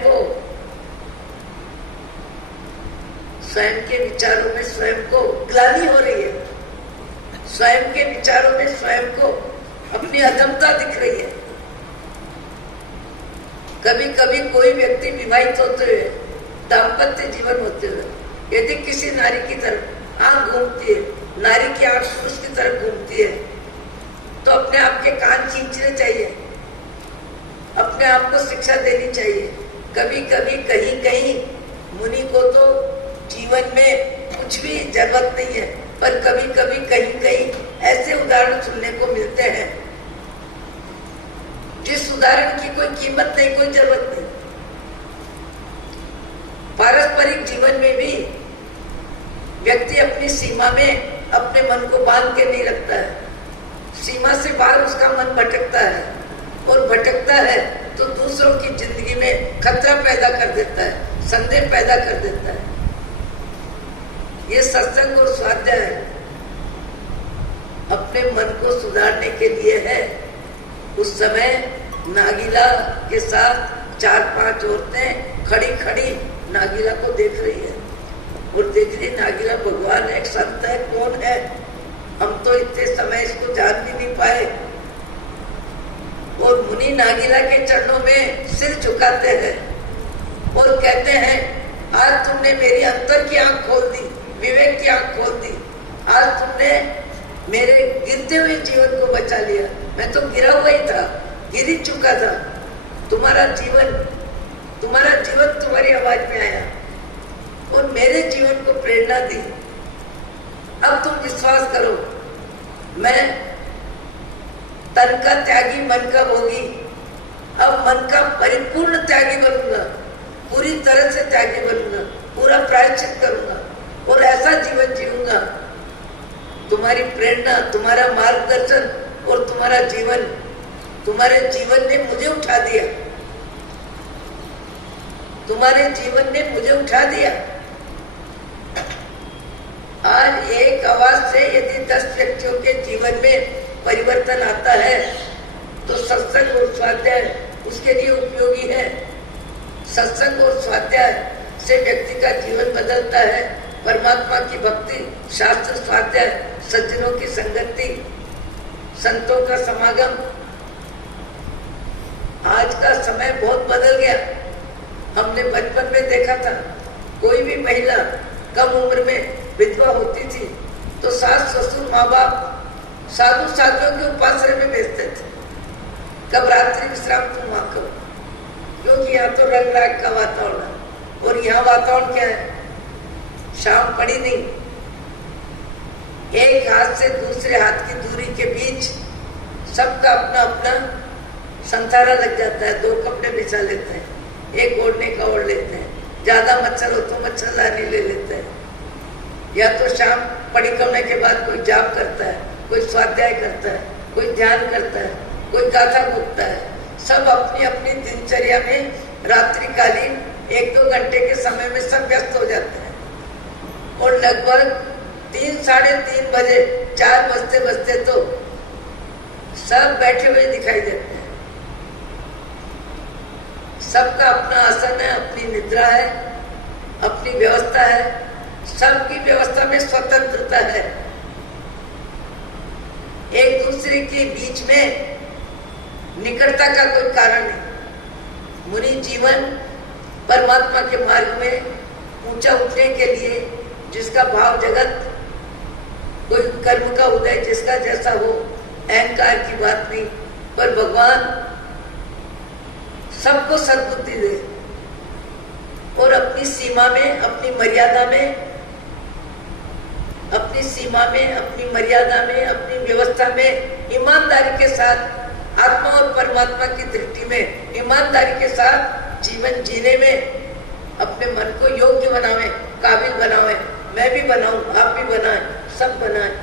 को ग्लानि हो रही है। स्वयं के विचारों में स्वयं को अपनी अधमता दिख रही है। कभी कभी कोई व्यक्ति विवाहित होते हुए, दाम्पत्य जीवन होते हुए, यदि किसी नारी की तरफ आंख घूमती है, नारी की आंख पुरुष की तरफ घूमती है, तो अपने आप के कान खींचने चाहिए, अपने आप को शिक्षा देनी चाहिए। कभी कभी कहीं कहीं मुनि को तो जीवन में कुछ भी जरूरत नहीं है, पर कभी कभी कहीं कहीं ऐसे उदाहरण सुनने को मिलते हैं जिस उदाहरण की कोई कीमत नहीं, कोई जरूरत नहीं। पारस्परिक जीवन में भी व्यक्ति अपनी सीमा में अपने मन को बांध के नहीं रखता है। सीमा से बाहर उसका मन भटकता है और भटकता है तो दूसरों की जिंदगी में खतरा पैदा कर देता है, संदेह पैदा कर देता है। ये सत्संग और स्वाध्याय अपने मन को सुधारने के लिए है। उस समय नागिला के साथ 4-5 औरतें खड़ी खड़ी नागिला को देख रही है और देख रही नागिला भगवान है, संत है, कौन है, हम तो इतने समय इसको जान भी नहीं पाए। और मुनि नागिला के चरणों में सिर झुकाते हैं और कहते हैं, आज तुमने मेरी अंतर की आंख खोल दी, विवेक की आंख खोल दी। आज तुमने मेरे गिरते हुए जीवन को बचा लिया। मैं तो गिरा हुआ ही था, गिर ही चुका था। तुम्हारा जीवन तुम्हारी आवाज में आया और मेरे जीवन को प्रेरणा दी। अब तुम विश्वास करो, मैं तन का त्यागी, मन का भोगी, अब मन का परिपूर्ण त्यागी बनूंगा, पूरी तरह से त्यागी बनूंगा, पूरा प्रायश्चित करूंगा और ऐसा जीवन जीऊंगा। तुम्हारी प्रेरणा, तुम्हारा मार्गदर्शन और तुम्हारे जीवन ने मुझे उठा दिया। तुम्हारे जीवन ने मुझे उठा दिया। आज एक आवाज से यदि 10 व्यक्तियों के जीवन में परिवर्तन आता है तो सत्संग और स्वाध्याय उसके लिए उपयोगी है। सत्संग और स्वाध्याय से व्यक्ति का जीवन बदलता है। परमात्मा की भक्ति, शास्त्र, स्वाध्याय, सज्जनों की संगति, संतों का समागम। आज का समय बहुत बदल गया। हमने बचपन में देखा था, कोई भी महिला कम उम्र में विधवा होती थी तो सास, ससुर, माँ बाप साधु साधुओं के उपासना में भेजते थे। कब रात्रि विश्राम तुम वहां करो, क्योंकि यहाँ तो रंग राग का वातावरण है। और यहाँ वातावरण क्या है, शाम पड़ी नहीं, एक हाथ से दूसरे हाथ की दूरी के बीच सबका अपना अपना संथारा लग जाता है। 2 कपड़े बिछा लेते हैं, एक ओढ़ने का ओढ़ लेते हैं, ज्यादा मच्छर हो तो मच्छरदानी ले लेते हैं। या तो शाम पढ़ी करने के बाद कोई जाप करता है, कोई स्वाध्याय करता है, कोई ध्यान करता है, कोई गाथा बोलता है। सब अपनी अपनी दिनचर्या में रात्रिकालीन 1-2 घंटे के समय में सब व्यस्त हो जाते हैं। और लगभग 3 साढ़े 3 बजे 4 बजते तो सब बैठे हुए दिखाई देते हैं। सबका अपना आसन है, अपनी निद्रा है, अपनी व्यवस्था है, सबकी व्यवस्था में स्वतंत्रता है। एक दूसरे के बीच में निकटता का कोई कारण नहीं। मुनि जीवन परमात्मा के मार्ग में ऊंचा उठने के लिए जिसका भाव जगत, कोई कर्म का उदय जिसका जैसा हो, अहंकार की बात नहीं, पर भगवान सबको सद्बुद्धि दे और अपनी सीमा में, अपनी मर्यादा में, अपनी सीमा में, अपनी मर्यादा में, अपनी व्यवस्था में ईमानदारी के साथ, आत्मा और परमात्मा की दृष्टि में ईमानदारी के साथ जीवन जीने में अपने मन को योग्य बनावे, काबिल बनावे। मैं भी बनाऊं, आप भी बनाएं, सब बनाएं।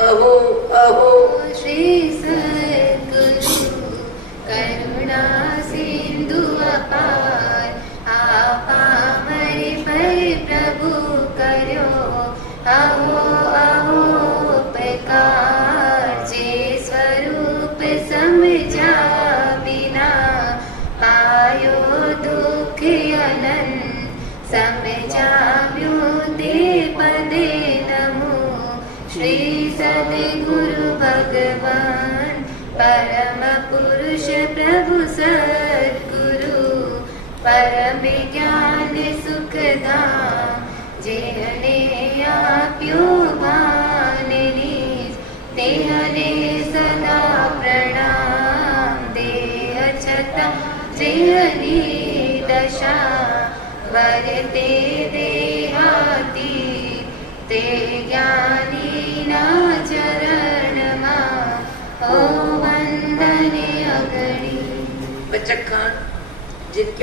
अहो अहो श्री सद्गुरु करुणा सिंधु अपार, आपा मरि पर प्रभु करो अहो अहो उपकार। जे स्वरूप समझा बिना पायो दुख अनंत, समझाव्यो ते पदे नमो। श्री सद्गुरु भगवान परम पुरुष प्रभु सद्गुरु, परम ज्ञान सुखधाम। जेहने आप्यो भान निज, तेहने सदा प्रणाम। देह छता जेहनी दशा, वरते देहाती ते ज्ञानी ना चरण मा। ओ वंदने अगणी। बचक खान जिनके